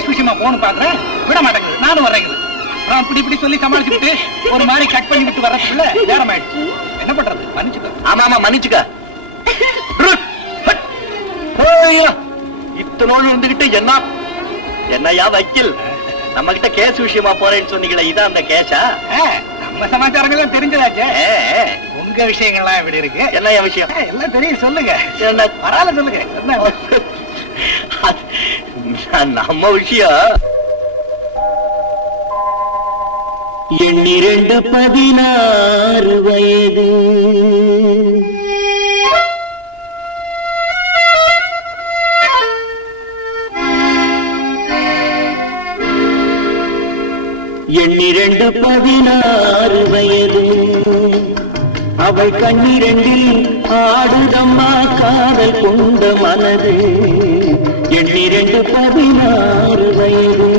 Cash விஷயமா phone பாக்குறேன், விட மாட்டேங்குது. நானும் வர்றேன். இப்படி சொல்லி சமாளிச்சுட்டு ஒரு மாதிரி கட் பண்ணி விட்டு வர்றதுக்குள்ள நேரம் ஆயிடுச்சு. என்ன பண்றது? மன்னிச்சுக்க. ஆமா ஆமா மன்னிச்சுக்க. இத்தனோடு இருந்துகிட்டு என்னையா வக்கீல், நம்ம கிட்ட கேஸ் விஷயமா போறேன்னு சொன்னீங்களே, இதான் அந்த கேஸா? நம்ம சமாச்சாரங்கள்லாம் தெரிஞ்சதாச்சே. உங்க விஷயங்கள்லாம் எப்படி இருக்கு? என்னையா விஷயம்? எல்லாம் தெரியும், சொல்லுங்க. என்ன பரவாயில்ல, சொல்லுங்க. நம்ம விஷயம் 16 வயது. எண்ணிரண்டு 16 வயது. அவள் கண்ணிரண்டில் ஆடுதம்மா காதல் கொண்ட மனது. எண்ணிரண்டு 16 வயது.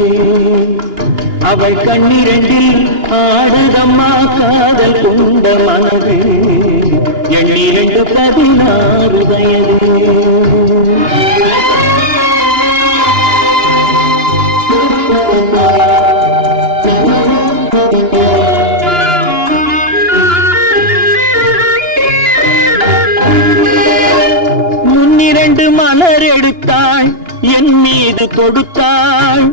அவள் கண்ணிரண்டில் ஆடுதம்மா காதல் கொண்ட மனது. எண்ணிரண்டு 16 வயது. முன்னிரண்டு மலர் எடுத்தாள், என் மீது கொடுத்தாள்.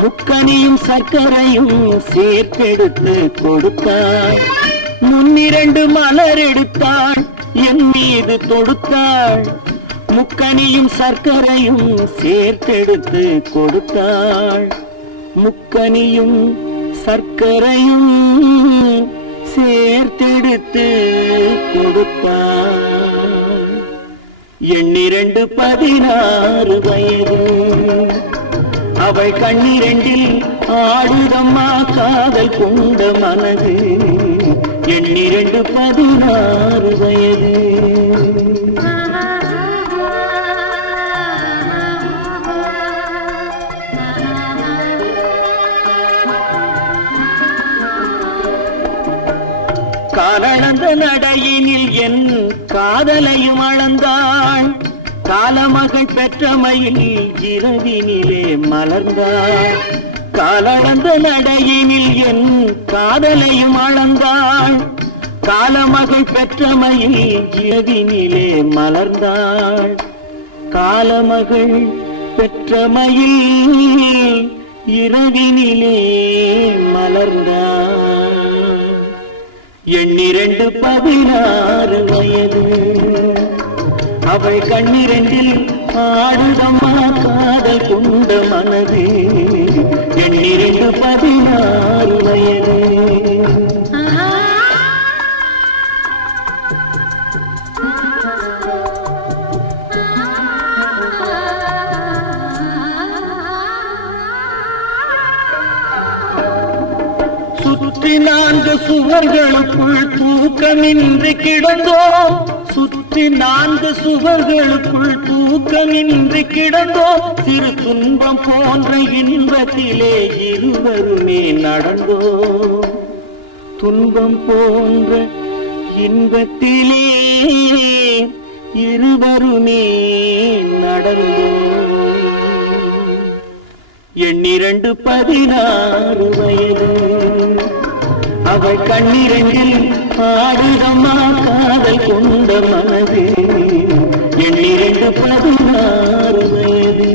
முக்கனியும் சர்க்கரையும் சேர்த்தெடுத்து கொடுத்தாள். முன்னிரண்டு மலர் எடுத்தாள், என் மீது தொடுத்தாள். முக்கனியும் சர்க்கரையும் சேர்த்தெடுத்து கொடுத்தாள். முக்கனியும் சர்க்கரையும் சேர்த்தெடுத்து கொடுத்தாள். எண்ணிரண்டு 16 வயது. அவள் கண்ணிரண்டில் ஆடுதம்மா காதல் கொண்ட மனது. எண்ணிரண்டு 16 வயது. காலளந்த நடையினில் என் காதலையும் அளந்தாள். காலமகள் பெற்றமையில் இரவினிலே மலர்ந்தாள். காலளந்த நடையினில் என் காதலையும் அளந்தாள். காலமகள் பெற்றமையில் இரவினிலே மலர்ந்தாள். காலமகள் பெற்றமையில் இரவினிலே மலர்ந்தாள். எண்ணிரண்டு 16 வயது. அவள் கண்ணிரண்டில் ஆடுதம்மா காதல் கொண்ட மனது. எண்ணிரண்டு 16 வயது. சுற்றி 4 சுவர்களுக்குள் தூக்கமின்றி கிடந்தோம். சுற்றி 4 சுவர்களுக்குள் தூக்கமின்றி கிடந்தோம். சிறு துன்பம் போன்ற இன்பத்திலே இருவருமே நடந்தோம். துன்பம் போன்ற இன்பத்திலே இருவருமே நடந்தோம். எண்ணிரண்டு 16 வயது. அவள் கண்ணிரண்டில் ஆடுதம்மா காதல் கொண்ட மனது. எண்ணிரண்டு 16 வயது.